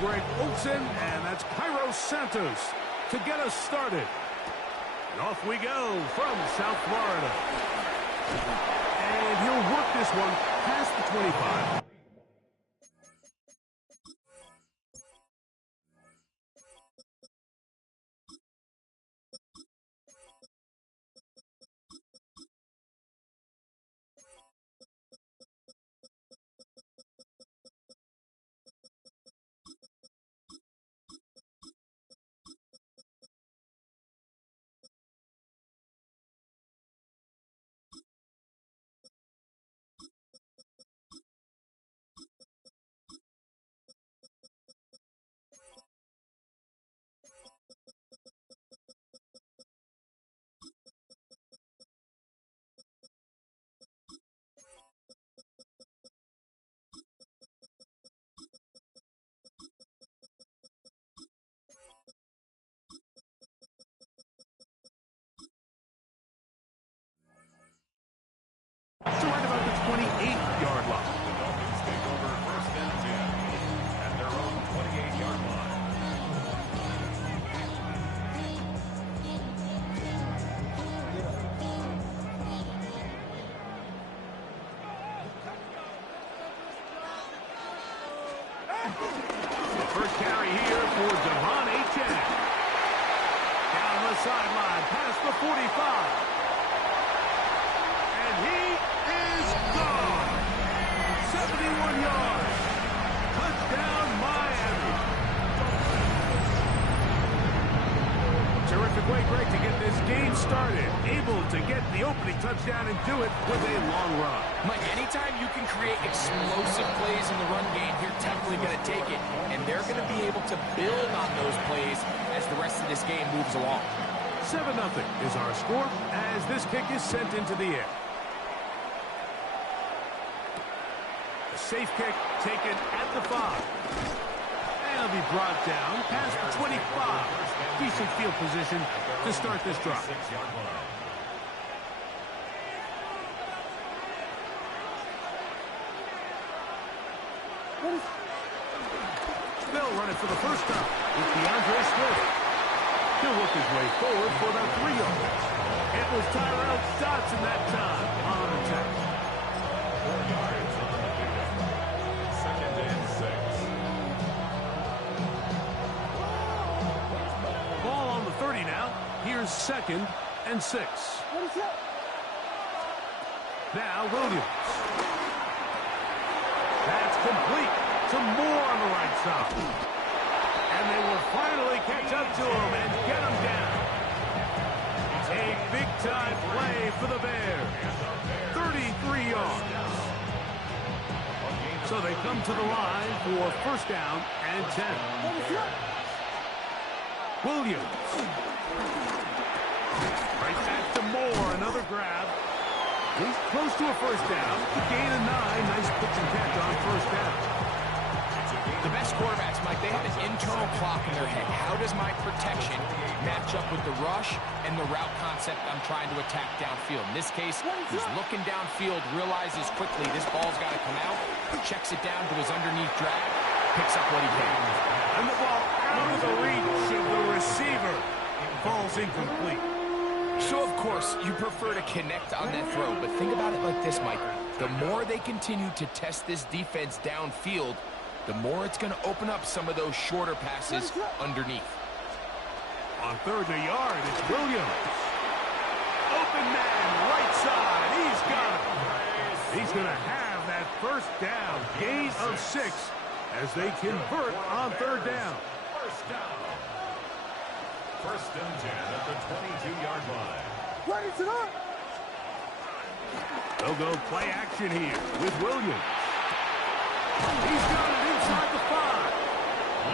Greg Olson, and that's Cairo Santos to get us started. And off we go from South Florida. And he'll work this one past the 25. So right about the 28-yard line. The Dolphins take over first and 10 at their own 28-yard line. The first carry here for Devon Achane. Down the sideline, past the 45. And he is gone. 71 yards. Touchdown, Miami. Terrific way, Greg, to get this game started. Able to get the opening touchdown and do it with a long run. Mike, anytime you can create explosive plays in the run game, you're definitely going to take it. And they're going to be able to build on those plays as the rest of this game moves along. 7-0 is our score as this kick is sent into the air. A safe kick taken at the 5. And it'll be brought down past the 25. Decent field position to start this drive. 6-yard line. They'll run it for the first time with DeAndre Swift. He'll work his way forward for about 3 yards. It was Tyrell Dodson that time on attack. 4 yards on the pickup. Second and 6. Ball on the 30 now. Here's 2nd and 6. Now Williams. That's complete to Moore on the right side. And they will finally catch up to him and get him down. A big-time play for the Bears. 33 yards. So they come to the line for first down and 10. Williams. Right back to Moore. Another grab. He's close to a first down. The gain of 9. Nice pitch and catch on first down. The best quarterbacks, Mike, they have an internal clock in their head. How does my protection match up with the rush and the route concept I'm trying to attack downfield? In this case, he's looking downfield, realizes quickly this ball's got to come out, checks it down to his underneath drag, picks up what he can. And the ball out of the reach of the receiver falls incomplete. So, of course, you prefer to connect on that throw, but think about it like this, Mike. The more they continue to test this defense downfield, the more it's going to open up some of those shorter passes underneath. On 3rd and a yard, it's Williams. Open man, right side. He's got it. He's going to have that first down. Gain of 6 as they convert on 3rd down. First down. First and 10 at the 22-yard line. They'll go play action here with Williams. He's got it inside the 5.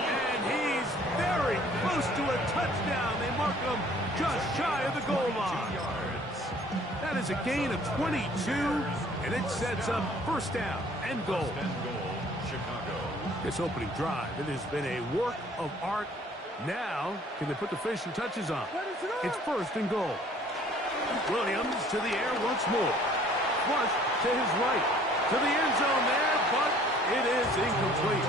And he's very close to a touchdown. They mark him just shy of the goal line. That is a gain of 22, and it sets up first down and goal. First and goal, Chicago. This opening drive, it has been a work of art. Now, can they put the finishing touches on? It's 1st and goal. Williams to the air once more. Flush to his right. To the end zone there, but it is incomplete.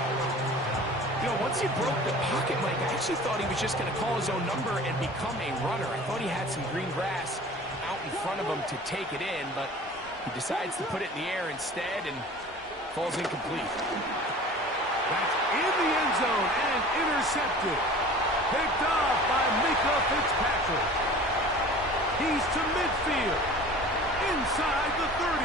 You know, once once he broke the pocket, Mike, I actually thought he was just going to call his own number and become a runner. I thought he had some green grass out in front of him to take it in, but he decides to put it in the air instead and falls incomplete. That's in the end zone and intercepted. Picked off by Mika Fitzpatrick. He's to midfield. Inside the 30.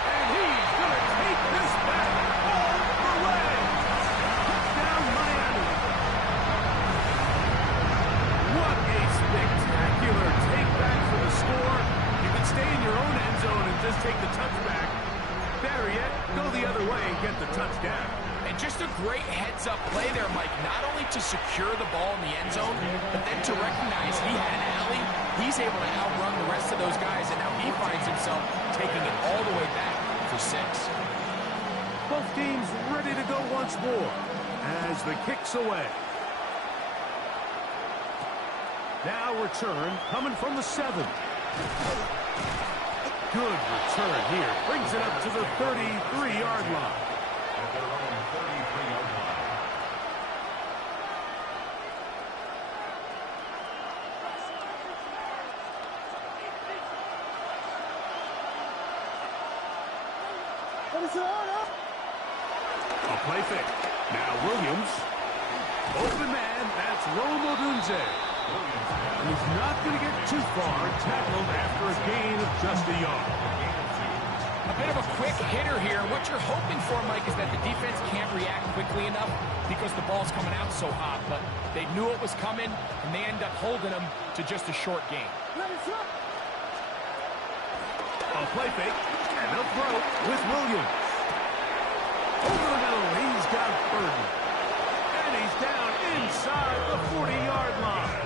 And he's going to take this back all the way. Touchdown, Miami. What a spectacular take back for the score. You can stay in your own end zone and just take the touchback. Better yet, go the other way and get the touchdown. And just a great heads-up play there, Mike, not only to secure the ball in the end zone, but then to recognize he had an alley. He's able to outrun the rest of those guys, and now he finds himself taking it all the way back for 6. Both teams ready to go once more as the kick's away. Now return coming from the 7. Good return here. Brings it up to the 33-yard line. At their own 33-yard line. A play fake. Now Williams. Open man. That's Rome Odunze. And he's not going to get too far. Tackled after a gain of just a yard. A bit of a quick hitter here. What you're hoping for, Mike, is that the defense can't react quickly enough because the ball's coming out so hot. But they knew it was coming, and they end up holding them to just a short gain. A play fake, and they'll throw with Williams. Over the middle, he's got Burton. And he's down inside the 40-yard line.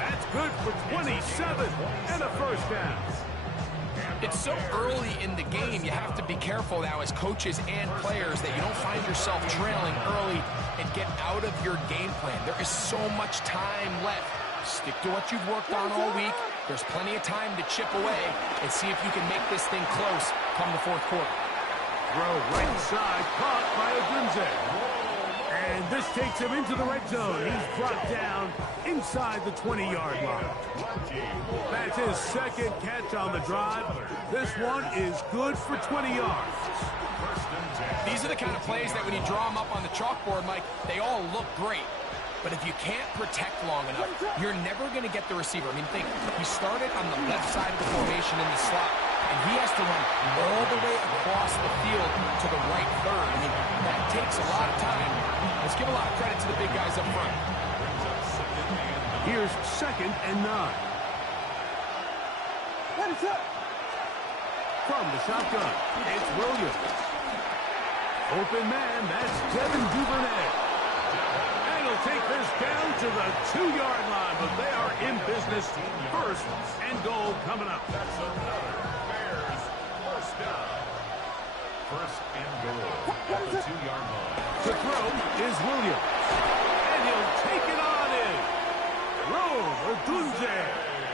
That's good for 27 and a first down. It's so early in the game, you have to be careful now as coaches and players that you don't find yourself trailing early and get out of your game plan. There is so much time left. Stick to what you've worked on all week. There's plenty of time to chip away and see if you can make this thing close come the fourth quarter. Throw right side, caught by Odunze. And this takes him into the red zone. He's brought down inside the 20-yard line. That's his second catch on the drive. This one is good for 20 yards. These are the kind of plays that when you draw them up on the chalkboard, Mike, they all look great. But if you can't protect long enough, you're never going to get the receiver. I mean, think, he started on the left side of the formation in the slot, and he has to run all the way across the field to the right third. I mean, that takes a lot of time. Let's give a lot of credit to the big guys up front. Here's 2nd and 9. From the shotgun, it's Williams. Open man, that's Devin Duvernay. And he'll take this down to the 2-yard line, but they are in business. 1st and goal coming up. That's another Bears first down. 1st and goal at the 2-yard line. To throw is Williams. And he'll take it on in. Rome Odunze.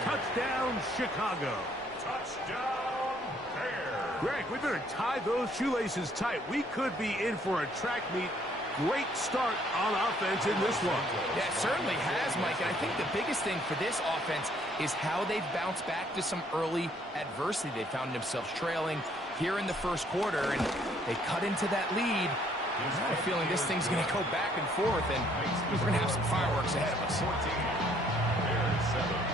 Touchdown, Chicago. Touchdown, Bears. Greg, we better tie those shoelaces tight. We could be in for a track meet. Great start on offense in this one. Yeah, it certainly has, Mike. And I think the biggest thing for this offense is how they've bounced back to some early adversity. They found themselves trailing here in the first quarter, and they cut into that lead. I have a feeling this thing's going to go back and forth, and we're going to have some fireworks ahead of us. 14, Bears 7.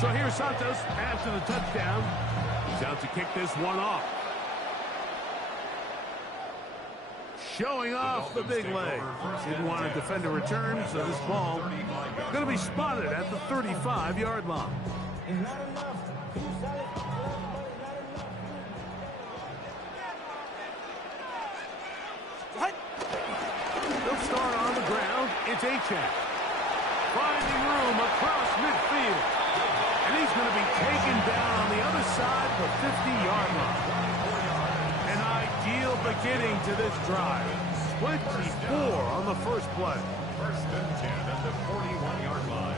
So here's Santos after the touchdown. He's out to kick this one off. Showing off the big leg. Didn't want to defend a return, so this ball going to be spotted at the 35-yard line. They'll start on the ground. It's Achane. Finding room across midfield. And he's going to be taken down on the other side of the 50-yard line. beginning to this drive. 24 on the first play. First and 10 at the 41-yard line.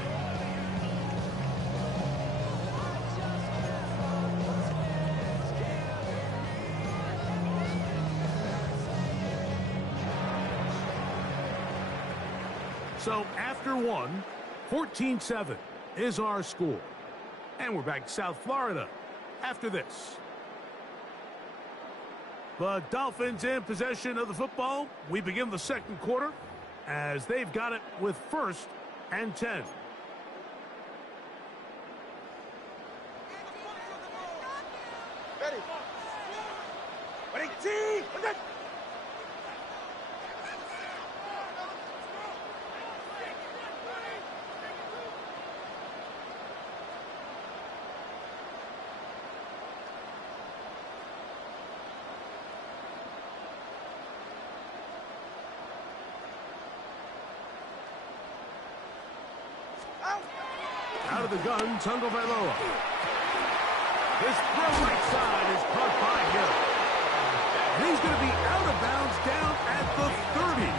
So after one, 14-7 is our score. And we're back to South Florida after this. The Dolphins in possession of the football. We begin the second quarter as they've got it with 1st and 10. Ready. Ready, T. Out of the gun, Tagovailoa. This throw right side is caught by Hill. And he's going to be out of bounds down at the 30.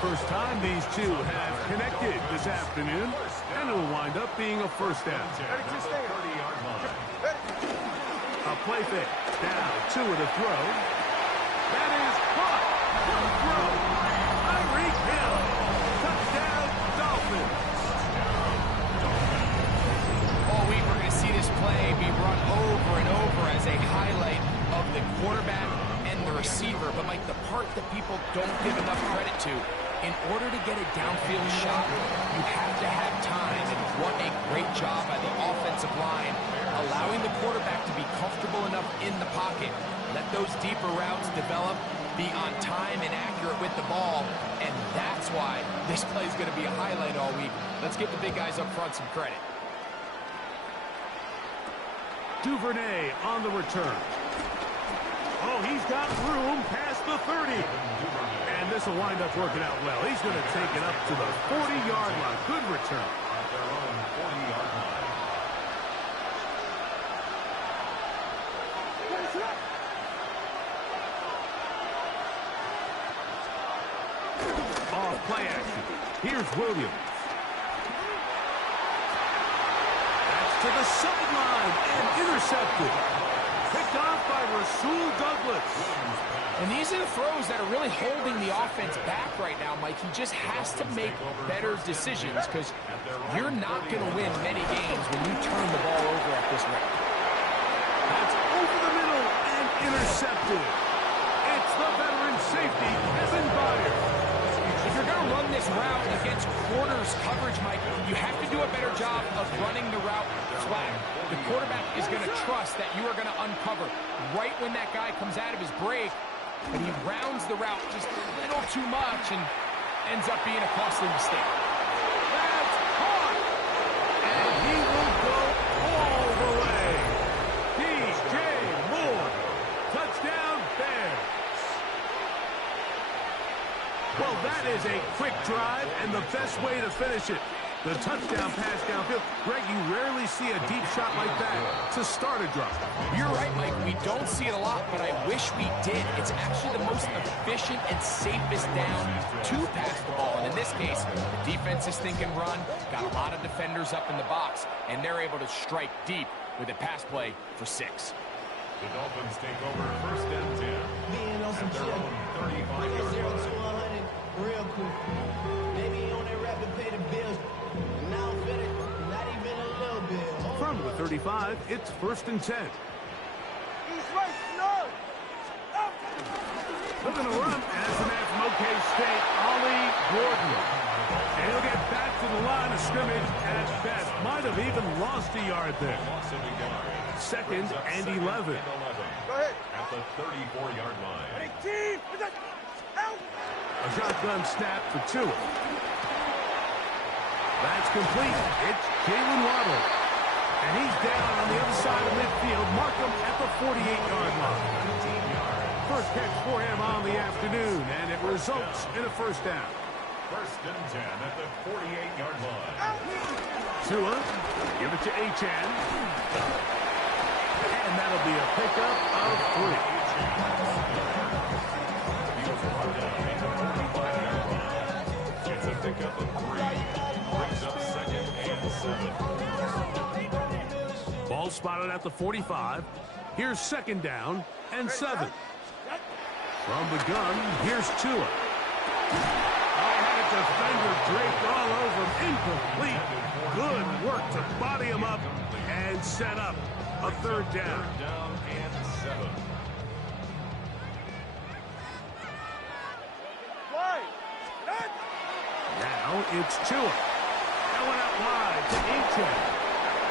First time these two have connected this afternoon, and it will wind up being a first down. A play fake. Down 2 with a throw. That is caught. What a throw. Tyreek Hill. Touchdown, Dolphins. All week we're going to see this play be run over and over as a highlight of the quarterback and the receiver. But, Mike, the part that people don't give enough credit to, in order to get a downfield shot, you have to have time. And what a great job by the offensive line, allowing the quarterback to be comfortable enough in the pocket. Let those deeper routes develop, be on time and accurate with the ball. And that's why this play is going to be a highlight all week. Let's give the big guys up front some credit. Duvernay on the return. Oh, he's got room past the 30. And this will wind up working out well. He's going to take it up to the 40-yard line. Good return. At their own 40-yard line. Off play action. Here's Williams. To the sideline and intercepted. Picked off by Rasul Douglas. And these are the throws that are really holding the offense back right now, Mike. He just has to make better decisions because you're not going to win many games when you turn the ball over at this rate. That's over the middle and intercepted. It's the veteran safety, Kevin Byard. If you're going to run this route against quarters coverage, Mike, you have to do a better job of running the route flat. The quarterback is going to trust that you are going to uncover right when that guy comes out of his break, but he rounds the route just a little too much and ends up being a costly mistake. That's caught! And he will go all the way. DJ Moore. Touchdown, Bears. Well, that is a quick drive and the best way to finish it. The touchdown pass downfield. Greg, you rarely see a deep shot like that to start a drive. You're right, Mike. We don't see it a lot, but I wish we did. It's actually the most efficient and safest down to pass the ball. And in this case, the defense is thinking run, got a lot of defenders up in the box, and they're able to strike deep with a pass play for 6. The Dolphins take over first and 10. Being on some At their shit. own 35-yard 0 line. to 100 real quick. Maybe you on that rap to pay the bills. Now I'm finished. Not even a little bit. From the 35, it's 1st and 10. He's right, no. Looking to run as the man from OK State, Ollie Gordon. And he'll get back to the line of scrimmage at best. Might have even lost a yard there. Loss of a yard. 2nd and 11. Go ahead. At the 34-yard line. Ready, team. Out. A shotgun snap for Tua. That's complete. It's Jalen Waddle. And he's down on the other side of midfield. Mark him at the 48-yard line. First catch for him on the afternoon, and it results in a first down. First and 10 at the 48-yard line. Tua, give it to Achan. And that'll be a pickup of 3. spotted at the 45. Here's second down and 7. From the gun, here's Tua. Oh, had a defender draped all over him. Incomplete. Good work to body him up and set up a third down. Third down and 7. Now it's Tua. That went out wide to Incheck.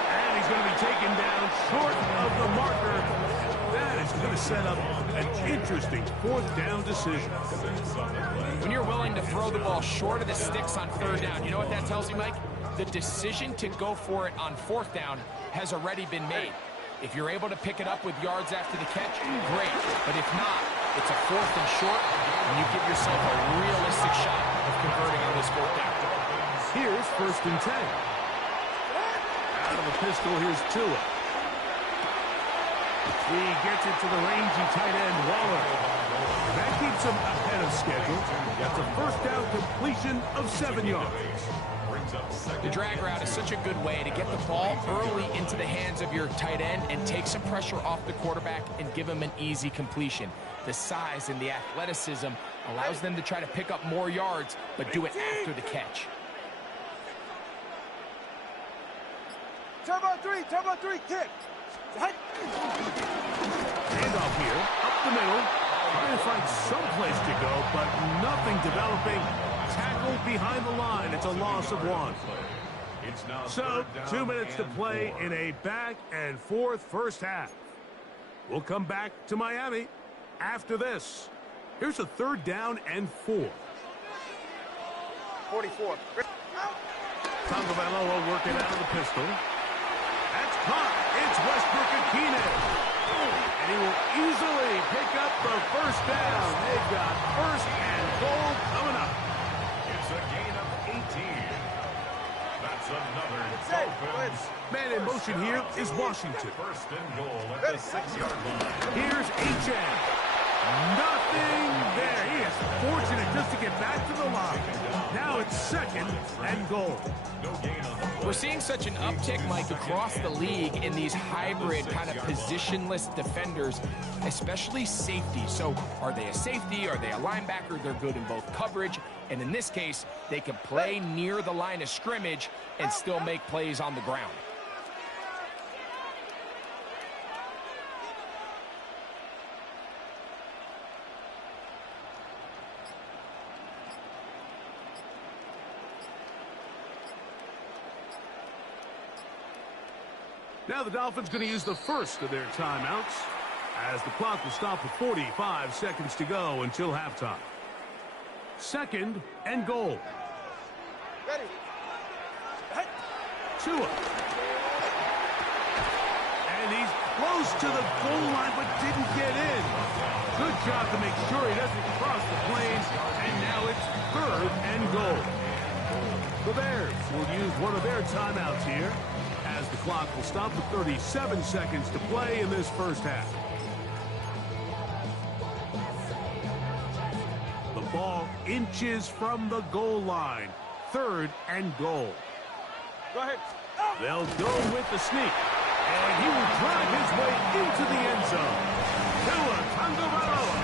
And he's going to be taken down short of the marker. That is going to set up an interesting fourth down decision. When you're willing to throw the ball short of the sticks on third down, you know what that tells you, Mike? The decision to go for it on fourth down has already been made. If you're able to pick it up with yards after the catch, great. But if not, it's a fourth and short, and you give yourself a realistic shot of converting on this fourth down. Here's first and 10. Out of the pistol, here's Tua. He gets it to the rangy tight end, Waller. That keeps him ahead of schedule. That's a first down completion of 7 yards. The drag route is such a good way to get the ball early into the hands of your tight end and take some pressure off the quarterback and give him an easy completion. The size and the athleticism allows them to try to pick up more yards, but do it after the catch. Turbo 3, kick. Handoff here, up the middle. Trying to find some place to go, but nothing developing. Tackled behind the line. It's a loss of 1. So, 2 minutes to play in a back-and-forth first half. We'll come back to Miami after this. Here's a third down and 4. 44. Tagovailoa working out of the pistol. That's caught. It's Westbrook-Akine. And he will easily pick up the first down. They've got first and goal coming up. It's a gain of 18. That's another Dolphins. Man in motion here is Washington. First and goal at the 6-yard line. Here's H.N. Nothing there. He is fortunate just to get back to the line. Now it's second and goal. No gain on the play. We're seeing such an uptick, Mike, across the league in these hybrid kind of positionless defenders, especially safety. So are they a safety? Are they a linebacker? They're good in both coverage. And in this case, they can play near the line of scrimmage and still make plays on the ground. Now the Dolphins going to use the first of their timeouts as the clock will stop with 45 seconds to go until halftime. Second and goal. Ready. Tua. And he's close to the goal line but didn't get in. Good job to make sure he doesn't cross the plains. And now it's third and goal. The Bears will use one of their timeouts here as the clock will stop with 37 seconds to play in this first half. The ball inches from the goal line. Third and goal. Go ahead. They'll go with the sneak. And he will drive his way into the end zone. Tua Tagovailoa.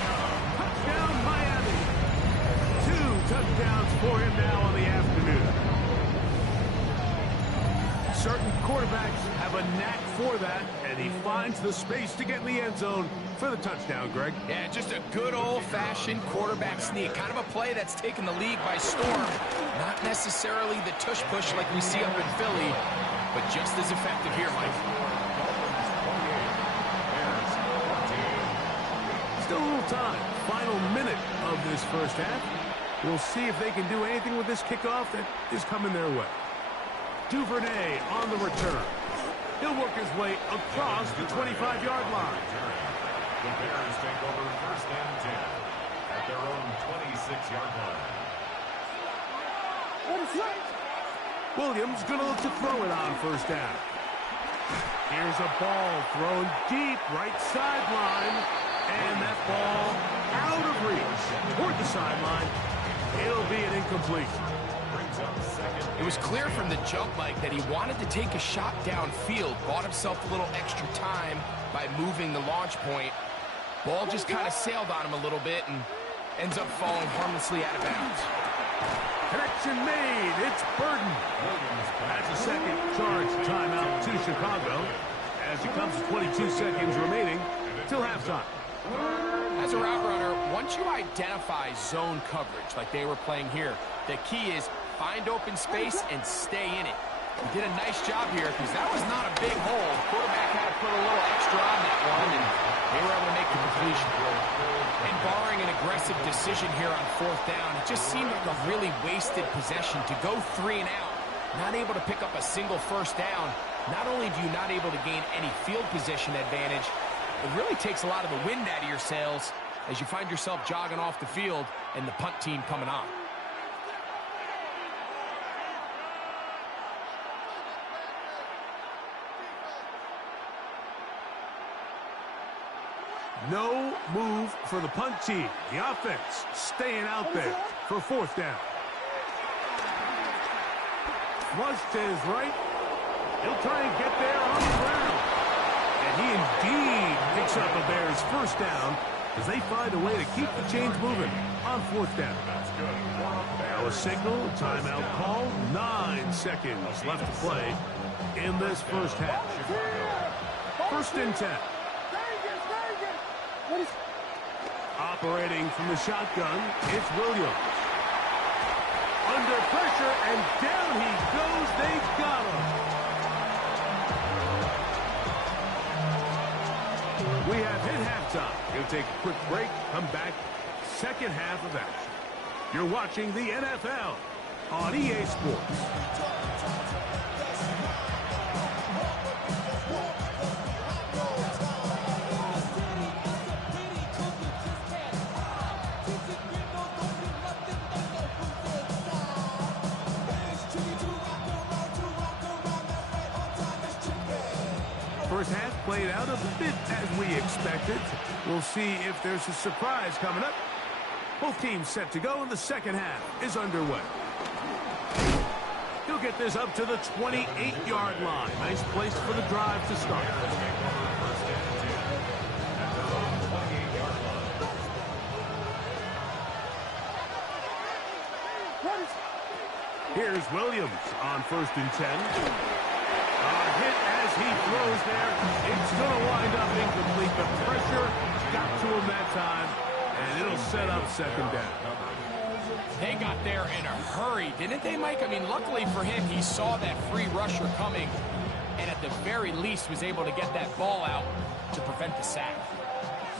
Touchdown Miami. 2 touchdowns for him now on the afternoon. Certain quarterbacks have a knack for that, and he finds the space to get in the end zone for the touchdown, Greg. Yeah, just a good old-fashioned quarterback sneak. Kind of a play that's taken the league by storm. Not necessarily the tush-push like we see up in Philly, but just as effective here, Mike. Still a little time. Final minute of this first half. We'll see if they can do anything with this kickoff that is coming their way. Duvernay on the return. He'll work his way across the 25-yard line. The Bears take over first and 10 at their own 26-yard line. Williams going to look to throw it on first down. Here's a ball thrown deep right sideline. And that ball out of reach toward the sideline. It'll be an incompletion. It was clear from the jump, Mike, that he wanted to take a shot downfield, bought himself a little extra time by moving the launch point. Ball just kind of sailed on him a little bit and ends up falling harmlessly out of bounds. Connection made. It's Burden. That's a second charge timeout to Chicago as it comes to 22 seconds remaining till halftime. As a route runner, once you identify zone coverage like they were playing here, the key is find open space and stay in it. He did a nice job here because that was not a big hole. The quarterback had to put a little extra on that one, and they were able to make the completion. And barring an aggressive decision here on fourth down, it just seemed like a really wasted possession to go 3 and out, not able to pick up a single first down. Not only do you not able to gain any field position advantage, it really takes a lot of the wind out of your sails as you find yourself jogging off the field and the punt team coming on. No move for the punt team. The offense staying out there for fourth down. Flush to his right. He'll try and get there on the ground. And he indeed picks up a Bears first down as they find a way to keep the chains moving on fourth down. Now a signal, timeout call, 9 seconds left to play in this first half. First and 10. Operating from the shotgun, it's Williams. Under pressure, and down he goes. They've got him. We have hit halftime. We'll take a quick break, come back, second half of action. You're watching the NFL on EA Sports. First half played out a bit as we expected. We'll see if there's a surprise coming up. Both teams set to go, and the second half is underway. He'll get this up to the 28-yard line. Nice place for the drive to start. Here's Williams on first and 10. Hit as he throws there. It's going to wind up incomplete. The pressure got to him that time, and it'll set up second down. They got there in a hurry, didn't they, Mike? I mean, luckily for him, he saw that free rusher coming, and at the very least was able to get that ball out to prevent the sack.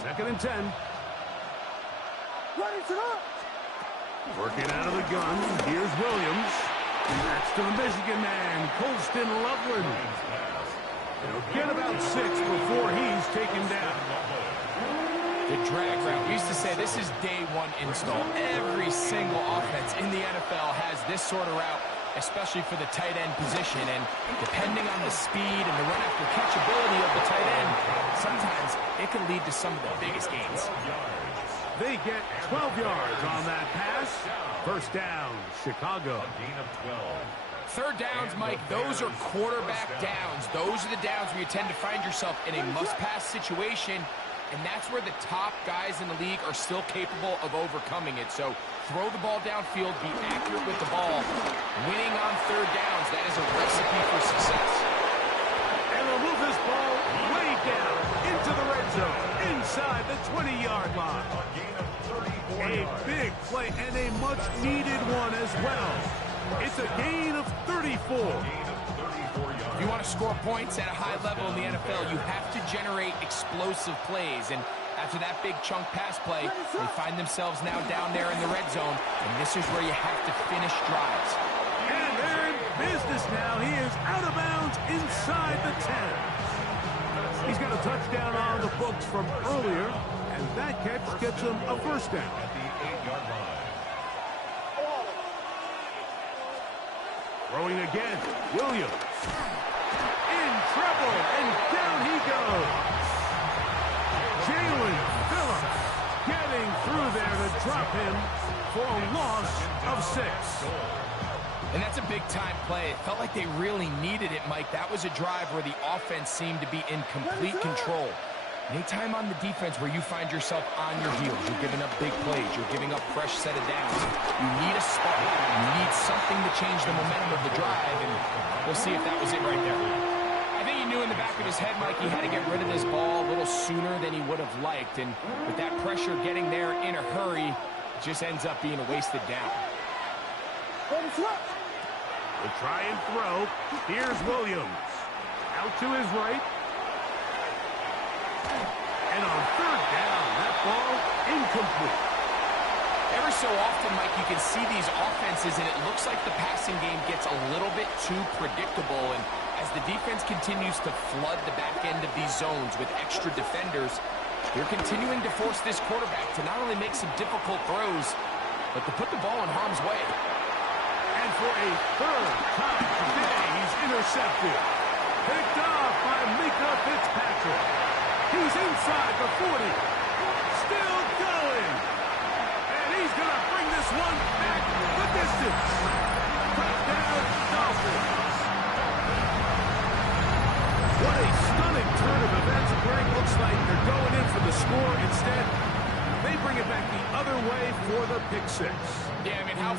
Second and 10. Working out of the gun. Here's Williams. That's to the Michigan man, Colston Loveland. He'll get about 6 before he's taken down. The drag route. We used to say this is day one install. Every single offense in the NFL has this sort of route, especially for the tight end position. And depending on the speed and the run-after catchability of the tight end, sometimes it can lead to some of the biggest gains. They get 12 yards on that pass. First down, Chicago. Third downs, Mike, those are quarterback downs. Those are the downs where you tend to find yourself in a must-pass situation, and that's where the top guys in the league are still capable of overcoming it. So throw the ball downfield, be accurate with the ball. Winning on third downs, that is a recipe for success. And they'll move this ball way down into the red zone, inside the 20-yard line. A big play and a much-needed one as well. It's a gain of 34. If you want to score points at a high level in the NFL, you have to generate explosive plays. And after that big chunk pass play, they find themselves now down there in the red zone. And this is where you have to finish drives. And they're in business now. He is out of bounds inside the 10. He's got a touchdown on the books from earlier, and that catch gets him a first down. At the 8-yard line. Throwing again, Williams. In trouble, and down he goes. Jalen Phillips getting through there to drop him for a loss of 6. And that's a big-time play. It felt like they really needed it, Mike. That was a drive where the offense seemed to be in complete control. Anytime on the defense where you find yourself on your heels, you're giving up big plays, you're giving up fresh set of downs, you need a spark. You need something to change the momentum of the drive, and we'll see if that was it right there. I think he knew in the back of his head, Mike, he had to get rid of this ball a little sooner than he would have liked, and with that pressure getting there in a hurry, it just ends up being a wasted down. Will try and throw. Here's Williams. Out to his right. And on third down, that ball incomplete. Ever so often, Mike, you can see these offenses, and it looks like the passing game gets a little bit too predictable. And as the defense continues to flood the back end of these zones with extra defenders, they're continuing to force this quarterback to not only make some difficult throws, but to put the ball in harm's way. And for a third time today, he's intercepted. Picked off by Mika Fitzpatrick. He's inside the 40. Still going. And he's going to bring this one back the distance. Touchdown, Dolphins. What a stunning turn of events. Greg, looks like they're going in for the score. Instead, they bring it back the other way for the pick six. Yeah, I mean, how